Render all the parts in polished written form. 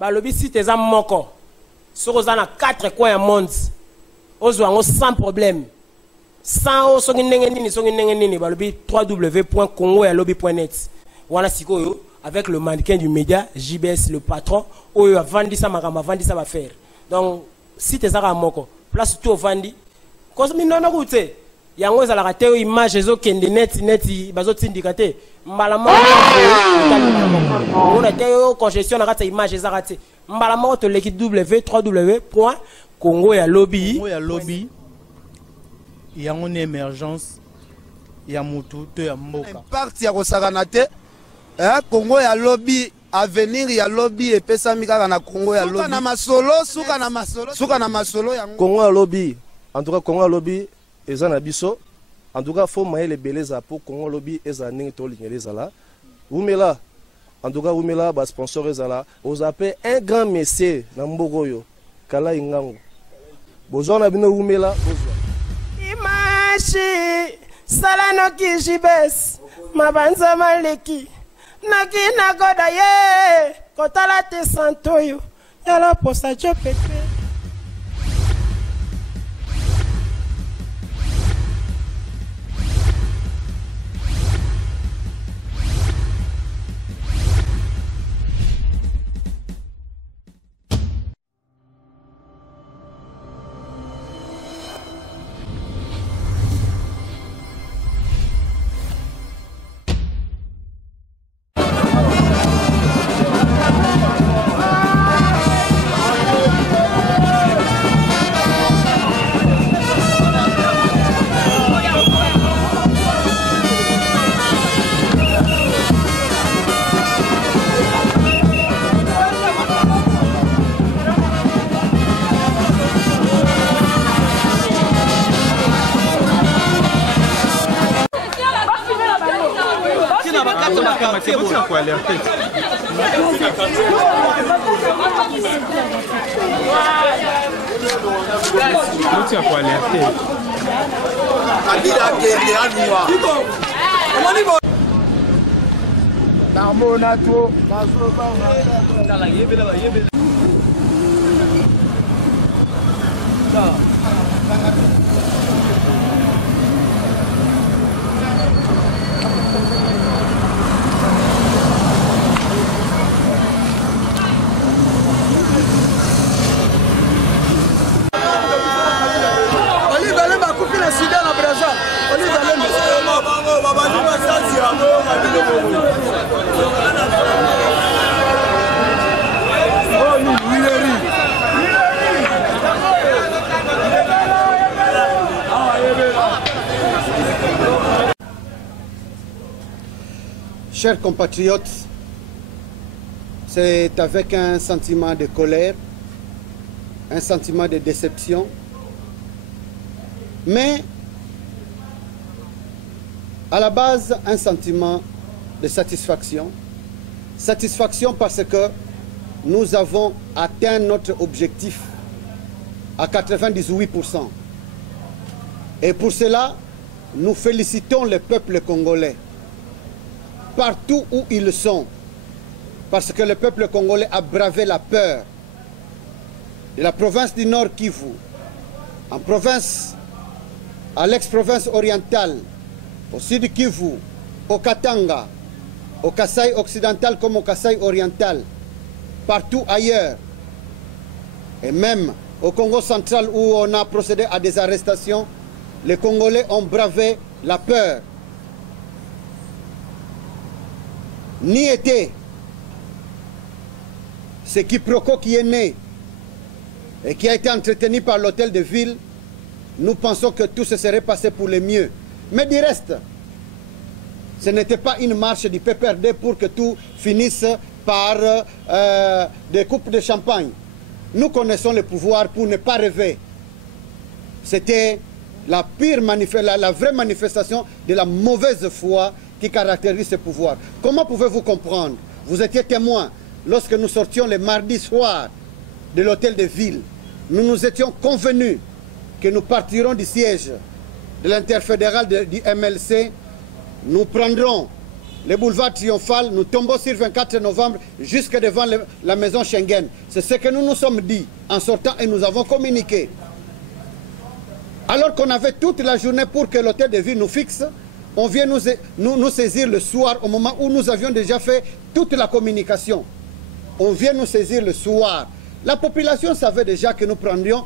balobi si tes am moko soko za na 4 coins du monde ozwango sans problème sans songi ndenge nini balobi www.congoyalobi.net wana sikoyo avec le mannequin du média JBS le patron oyo avandi sa makama avandi sa faire donc si tes am moko place tout vandi kosomi nono kute yango ezalaka te image ezokende net bazotindika te mbala moko on a te congestion na kati image ezaka te mbala moko to leki www.congoyalobi yango une émergence ya mutu to ya mboka impact ya kosakana te Congo ya lobby avenir ya lobby epesami kaka na Congo ya lobby suka na masolo yango Congo ya lobby en tout cas Congo ya lobby ezana biso en tout cas faut mailler les beleza pour Congo lobby ezana to lingeza là umela en tout cas umela ba sponsor ezala aux appelle un grand monsieur na mbogoyo kala ingango bozona bino umela bozwa imashi salano kijibes mabanza maleki naki nagoda ye kotala te santoyo yala posa jo pepe C'est pour ça quoi l'air tête. C'est quoi l'air tête. Chers compatriotes, c'est avec un sentiment de colère, un sentiment de déception, mais à la base un sentiment de satisfaction. Satisfaction parce que nous avons atteint notre objectif à 98%. Et pour cela, nous félicitons le peuple congolais, partout où ils sont, parce que le peuple congolais a bravé la peur de la province du Nord Kivu, en province, à l'ex-province orientale, au sud Kivu, au Katanga, au Kasaï occidental comme au Kasaï oriental, partout ailleurs, et même au Congo central où on a procédé à des arrestations, les Congolais ont bravé la peur. Ni été ce quiproquo qui est né et qui a été entretenu par l'hôtel de ville, nous pensons que tout se serait passé pour le mieux. Mais du reste, ce n'était pas une marche du PPRD pour que tout finisse par des coupes de champagne. Nous connaissons le pouvoir pour ne pas rêver. C'était la vraie manifestation de la mauvaise foi qui caractérise ce pouvoir. Comment pouvez-vous comprendre? Vous étiez témoin lorsque nous sortions le mardi soir de l'hôtel de ville. Nous nous étions convenus que nous partirons du siège de l'interfédéral du MLC. Nous prendrons le boulevard Triomphal, nous tombons sur 24 novembre jusque devant la maison Schengen. C'est ce que nous nous sommes dit en sortant et nous avons communiqué. Alors qu'on avait toute la journée pour que l'hôtel de ville nous fixe, on vient nous saisir le soir au moment où nous avions déjà fait toute la communication. On vient nous saisir le soir. La population savait déjà que nous prendrions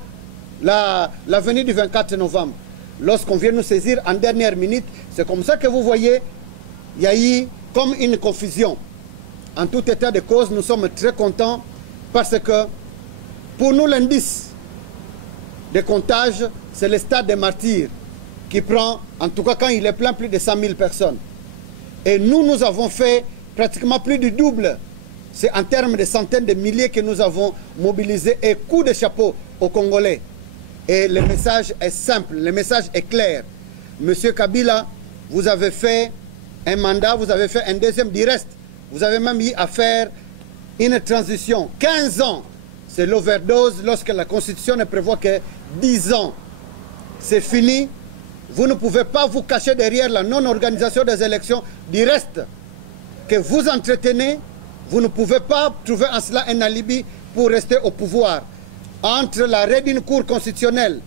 l'avenue du 24 novembre. Lorsqu'on vient nous saisir en dernière minute, c'est comme ça que vous voyez, il y a eu comme une confusion. En tout état de cause, nous sommes très contents parce que pour nous, l'indice de comptage, c'est le stade des martyrs qui prend, en tout cas quand il est plein, plus de 100 000 personnes. Et nous avons fait pratiquement plus du double. C'est en termes de centaines de milliers que nous avons mobilisé et coup de chapeau aux Congolais. Et le message est simple, le message est clair. Monsieur Kabila, vous avez fait un mandat, vous avez fait un deuxième du reste. Vous avez même eu à faire une transition. 15 ans, c'est l'overdose lorsque la Constitution ne prévoit que 10 ans. C'est fini. Vous ne pouvez pas vous cacher derrière la non-organisation des élections du reste que vous entretenez. Vous ne pouvez pas trouver en cela un alibi pour rester au pouvoir. Entre l'arrêt d'une cour constitutionnelle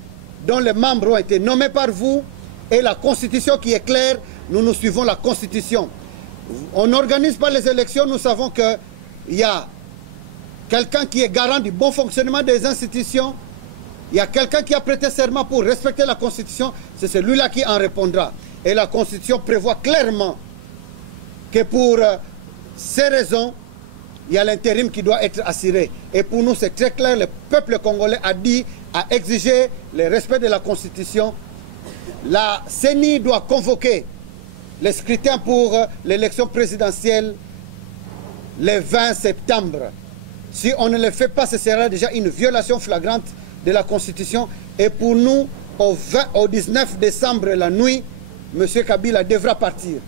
dont les membres ont été nommés par vous et la Constitution qui est claire, nous suivons la Constitution. On n'organise pas les élections, nous savons qu'il y a quelqu'un qui est garant du bon fonctionnement des institutions, il y a quelqu'un qui a prêté serment pour respecter la Constitution, c'est celui-là qui en répondra. Et la Constitution prévoit clairement que pour ces raisons, il y a l'intérim qui doit être assuré. Et pour nous, c'est très clair, le peuple congolais a exigé le respect de la Constitution. La CENI doit convoquer les scrutins pour l'élection présidentielle le 20 septembre. Si on ne le fait pas, ce sera déjà une violation flagrante de la Constitution. Et pour nous, au 19 décembre, la nuit, M. Kabila devra partir.